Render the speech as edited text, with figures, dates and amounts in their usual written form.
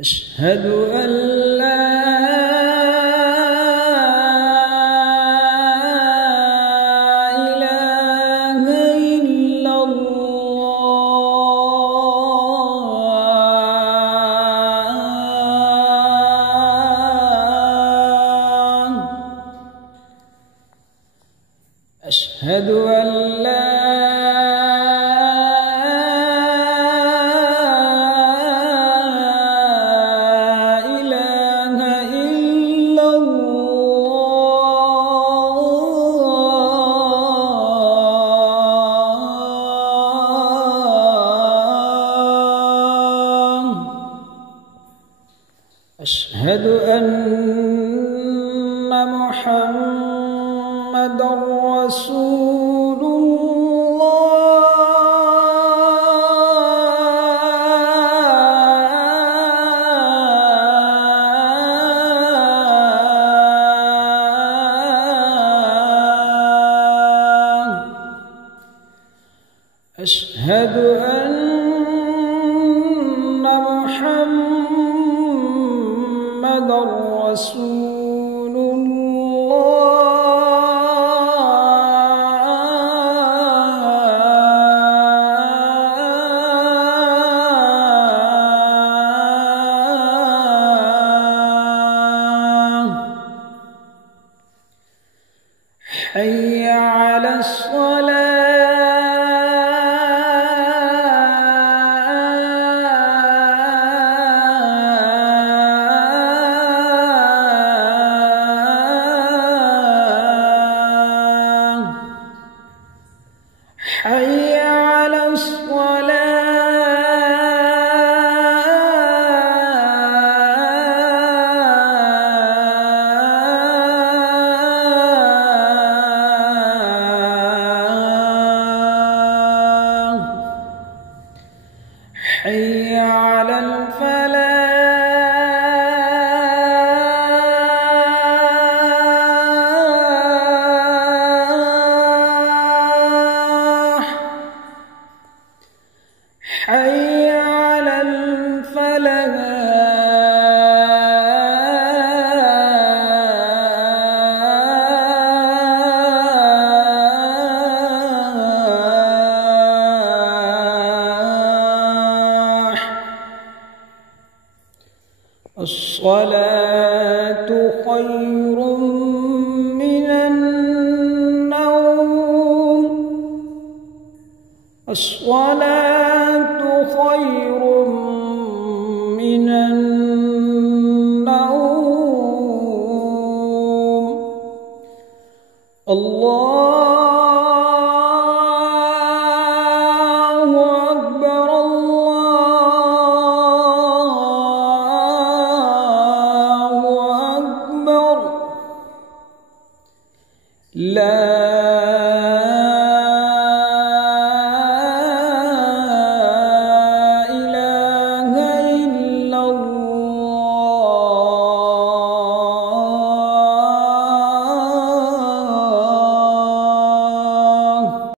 أشهد أن لا إله إلا الله. أشهد أن لا أشهد أن محمدًا رسول الله. أشهد أن محمدًا رسول الله. حي على حي على الصلاة. حي على الفلاح. حي على الفلاح. الصلاة خير من النوم. الصلاة خير من النوم. الله أكبر الله أكبر. لا